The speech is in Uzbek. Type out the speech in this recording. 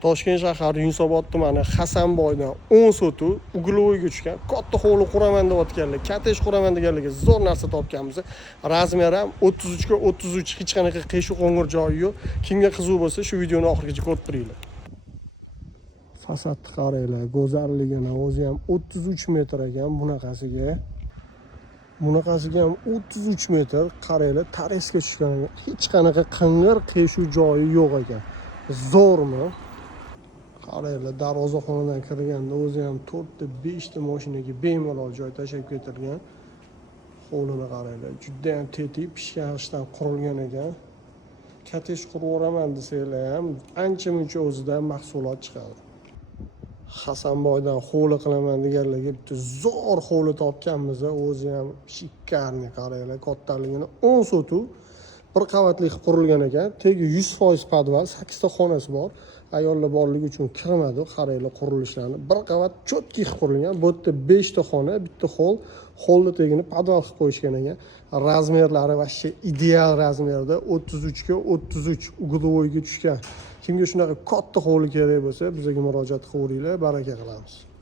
Toshkent shahar Yunusobod tumani Hasanboydan 10 sotu uglovoyga tushgan katta hovli quraman deyotganlar, kottej quraman deganlarga zo'r narsa topganmiz. Razmeri ham 33 ga 33, hech qanaqa qiyshiq qo'ng'ir joyi yo'q. Kimga qiziq bo'lsa, shu videoni oxirigacha ko'rib turinglar. Fasadni qaranglar, go'zalligini o'zi ham 33 metr ekan bunaqasiga. Bunaqasiga ham 33 metr, qaranglar, taresga tushgan. Hech qanaqa qing'ir qiyshiq joyi yo'q ekan. Zo'rmi? Qaranglar, darvozaxonadan kirganda o'zi ham 4 ta 5 ta mashinaga bemalol joy tashab ketilgan. Hovlini qaranglar, juda ham tetik, pishgan qurilgan ekan. Kottej qurib o'raman desanglar ham ancha-muncha o'zidan mahsulot chiqadi. Hasanboydan hovli qilaman deganlarga bitta zo'r hovli topganmiz. O'zi ham shikarni qaranglar, kattaligini 10 sotu bir qavatli qilib qurilgan ekan. Tegi 100% podval, 8 ta xonasi bor. Ayollar borligi uchun kirmadi, qaranglar qurilishlarni. Bir qavat cho'tki qilib qurilgan. Bu yerda 5 ta xona, bitta hol, holni tegini podval qilib qo'yishgan ekan. Razmerlari vashshe ideal razmerda 33 ga 33 uglovoyga tushgan. Kimga shunaqa katta hovli kerak bo'lsa, bizga murojaat qilaveringlar, baraka qilamiz.